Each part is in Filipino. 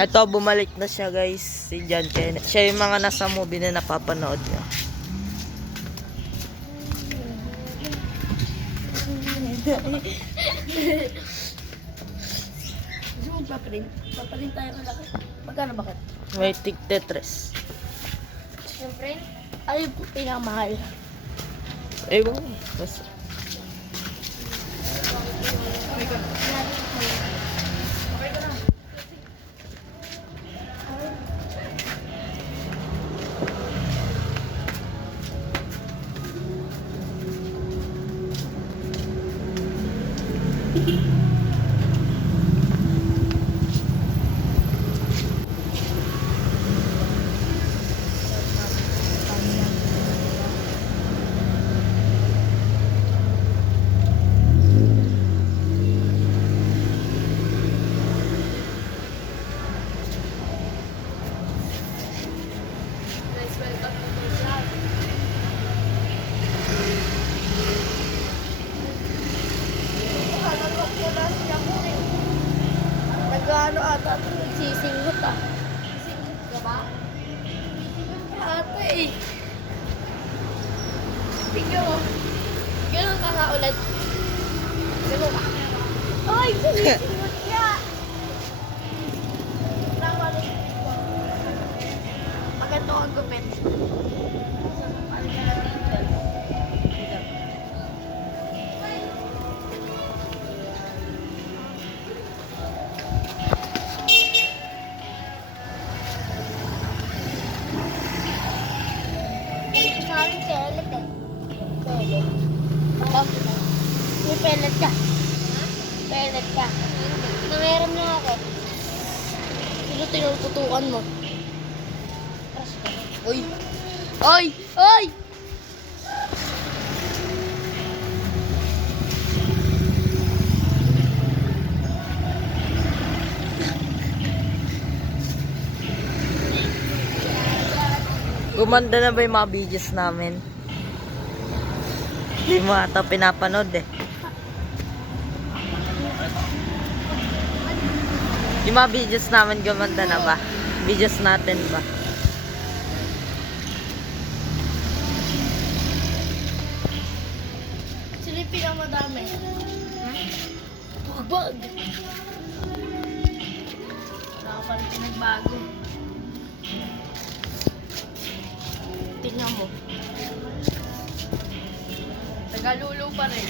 Ito, bumalik na siya guys. Si John Kenneth. Siya yung mga nasa movie na napapanood niya. Gusto mo paprint? Paprint tayo ng laki. Magkano bakit? May tig-Tetris. Siyempre, ay pinakamahal. Ewan ko. Basta. Nag-ano ata ito, nagsisingot ah. Sisingot ka ba? Sisingot ka ata eh. Tingnan mo. Ganun ka nga ulit. Ganun ka. Ay, sinisingot ka! Tama rin. Maganda ang gupit. Ano ka na dito? Sabi pellet eh. Pellet. May pellet ka. Pellet ka. Nangiram lang ako. Sino tinututukan mo? Uy! Oy! Oy! Gumanda na ba yung mga videos namin? Hindi mo ata pinapanood eh. Yung mga videos namin gumanda na ba? Videos natin ba? Sino yung pinakamadami? Bugbog! Wala ka pa rin pinagbago. Tingnan mo. Nagaluluto pa rin.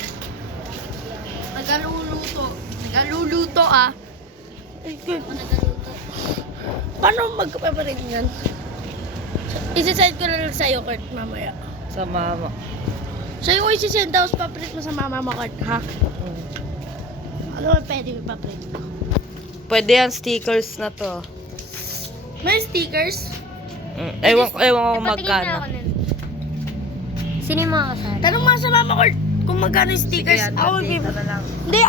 Nagaluluto. Nagaluluto ah. Ay, good. Nagaluluto. Paano magpaparin yan? Isasend ko na lang sa'yo, Kurt, mamaya. Sa mama. Sa'yo ko isasend, tapos paprint mo sa mama mo, Kurt, ha? Ano ba pwede mo paprint? Pwede yan, stickers na to. May stickers? Ewan ko kung magkano. Sino yung mga kasal? Tanong mo sa mama, Kurt, kung magkano yung stickers. Sige, Ako, dito na lang. Hindi,